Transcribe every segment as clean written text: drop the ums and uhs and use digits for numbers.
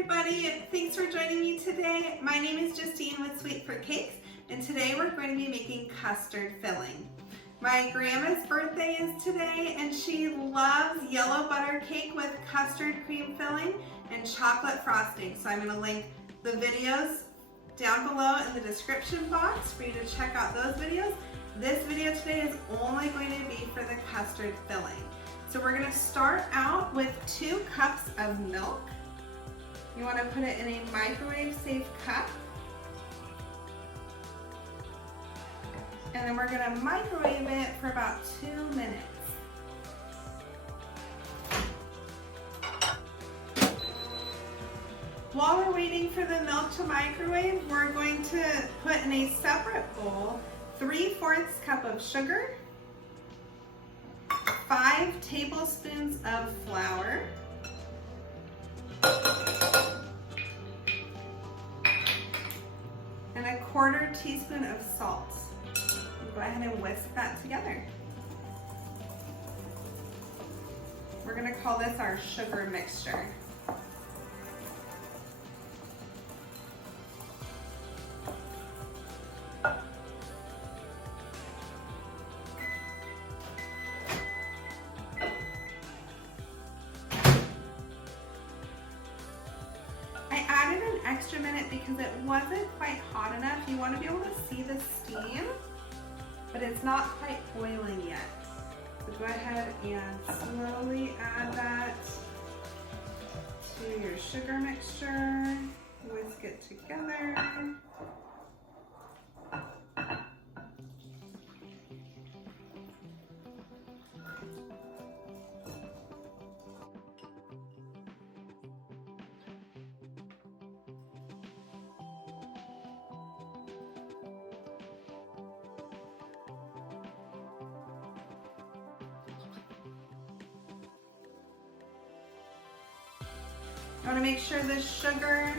everybody, thanks for joining me today. My name is Justine with Sweet for Cakes, and today we're going to be making custard filling. My grandma's birthday is today, and she loves yellow butter cake with custard cream filling and chocolate frosting. So I'm going to link the videos down below in the description box for you to check out those videos. This video today is only going to be for the custard filling. So we're going to start out with 2 cups of milk. You want to put it in a microwave-safe cup. And then we're going to microwave it for about 2 minutes. While we're waiting for the milk to microwave, we're going to put in a separate bowl 3/4 cup of sugar, 5 tablespoons of flour, and 1/4 teaspoon of salt. Go ahead and whisk that together. We're going to call this our sugar mixture. Extra minute because it wasn't quite hot enough. You want to be able to see the steam, but it's not quite boiling yet. So go ahead and slowly add that to your sugar mixture. Whisk it together. I want to make sure the sugar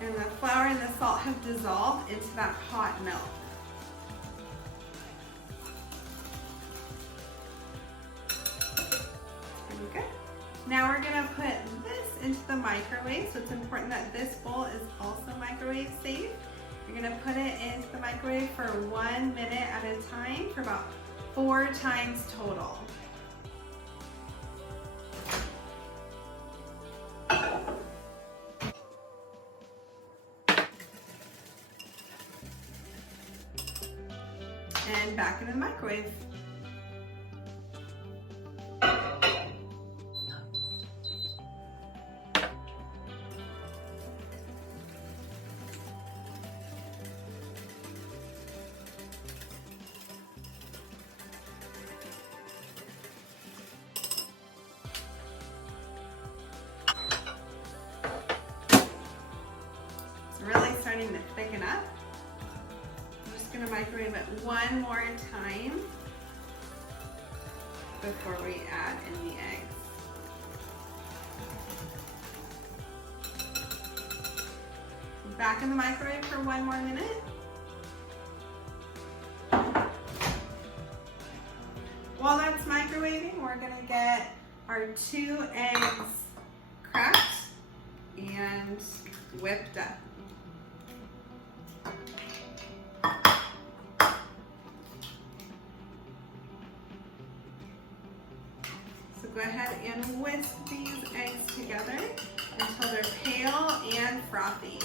and the flour and the salt have dissolved into that hot milk. Pretty good. Now we're going to put this into the microwave, so it's important that this bowl is also microwave safe. You're going to put it into the microwave for 1 minute at a time for about 4 times total. And back into the microwave. It's really starting to thicken up. Going to microwave it 1 more time before we add in the eggs. Back in the microwave for 1 more minute. While that's microwaving, we're going to get our 2 eggs cracked and whipped up. Go ahead and whisk these eggs together until they're pale and frothy.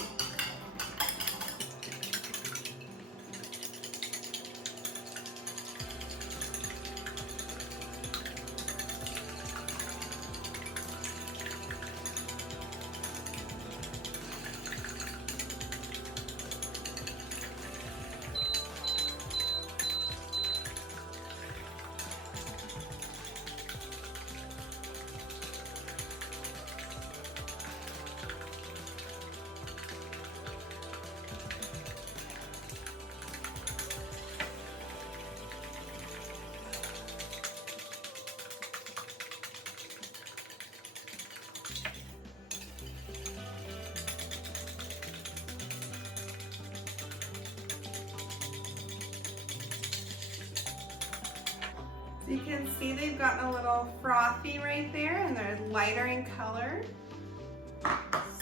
So you can see they've gotten a little frothy right there and they're lighter in color.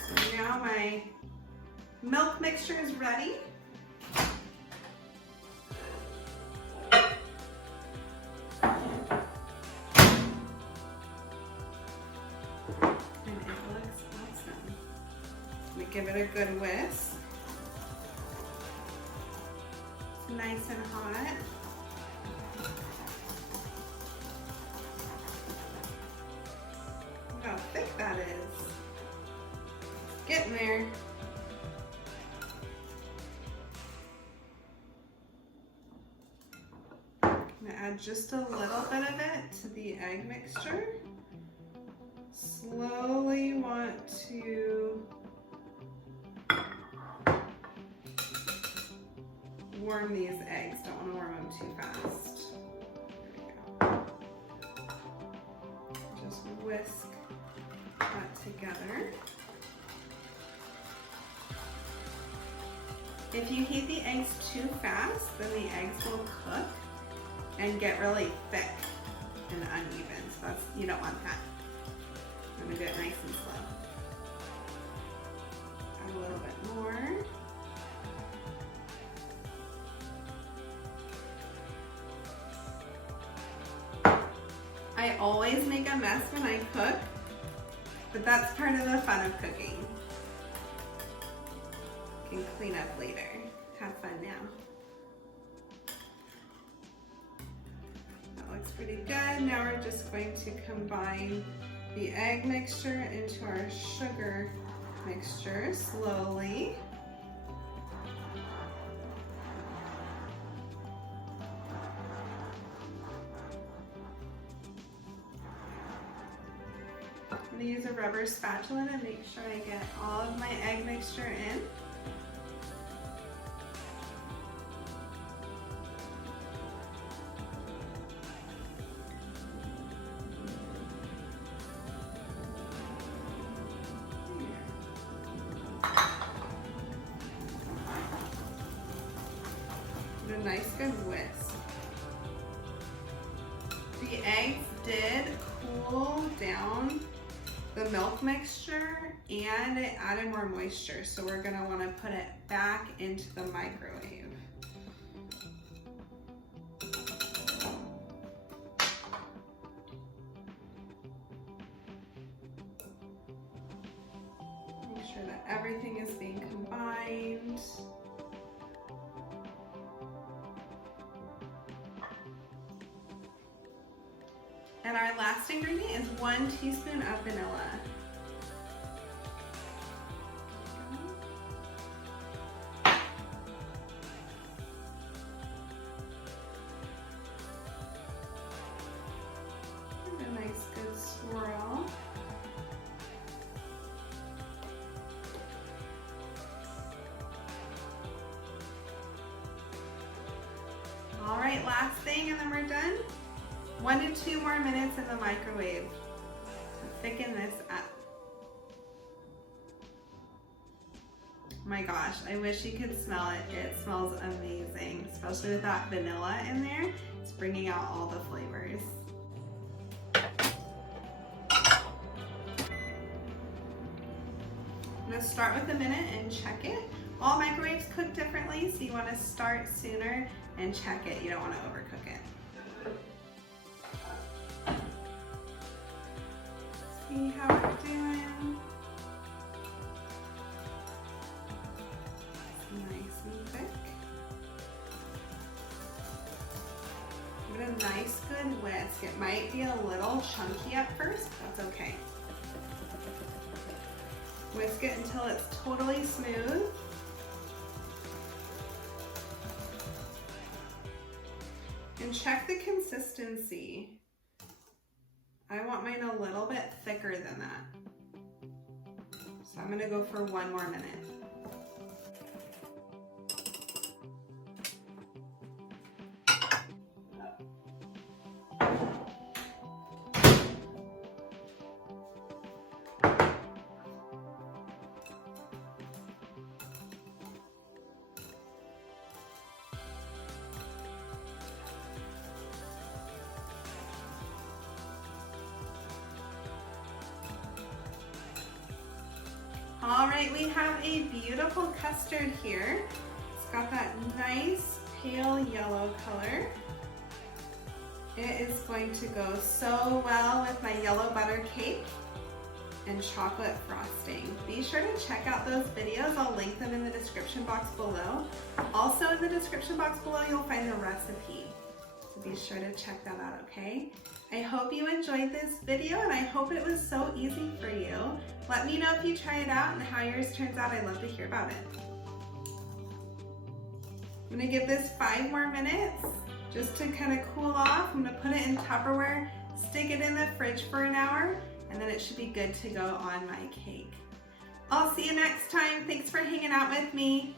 So now my milk mixture is ready. And it looks awesome. Let me give it a good whisk. It's nice and hot. Look how thick that is. Getting there. I'm gonna add just a little bit of it to the egg mixture. Slowly want to warm these eggs. Don't want to warm them too fast. There we go. Just whisk that together. If you heat the eggs too fast, then the eggs will cook and get really thick and uneven. So you don't want that. I'm gonna do it nice and slow. Add a little bit more. I always make a mess when I cook, but that's part of the fun of cooking. You can clean up later. Have fun now. That looks pretty good. Now we're just going to combine the egg mixture into our sugar mixture slowly. I'm going to use a rubber spatula to make sure I get all of my egg mixture in. A nice good whisk. The eggs did cool down the milk mixture and it added more moisture, so we're going to want to put it back into the microwave. Make sure that everything is being combined. And our last ingredient is 1 teaspoon of vanilla. And a nice good swirl. All right, last thing and then we're done. 1 to 2 more minutes in the microwave to thicken this up. My gosh, I wish you could smell it. It smells amazing, especially with that vanilla in there. It's bringing out all the flavors. I'm gonna start with a minute and check it. All microwaves cook differently, so you wanna start sooner and check it. You don't wanna overcook it. See how we're doing. Nice and thick. Give it a nice good whisk. It might be a little chunky at first, but that's okay. Whisk it until it's totally smooth. And check the consistency. I want mine a little bit thicker than that. So I'm gonna go for 1 more minute. All right, we have a beautiful custard here. It's got that nice pale yellow color. It is going to go so well with my yellow butter cake and chocolate frosting. Be sure to check out those videos. I'll link them in the description box below. Also in the description box below, you'll find the recipe. So be sure to check that out, okay? I hope you enjoyed this video and I hope it was so easy for you. Let me know if you try it out and how yours turns out. I'd love to hear about it. I'm gonna give this 5 more minutes just to kind of cool off. I'm gonna put it in Tupperware, stick it in the fridge for an hour, and then it should be good to go on my cake. I'll see you next time. Thanks for hanging out with me.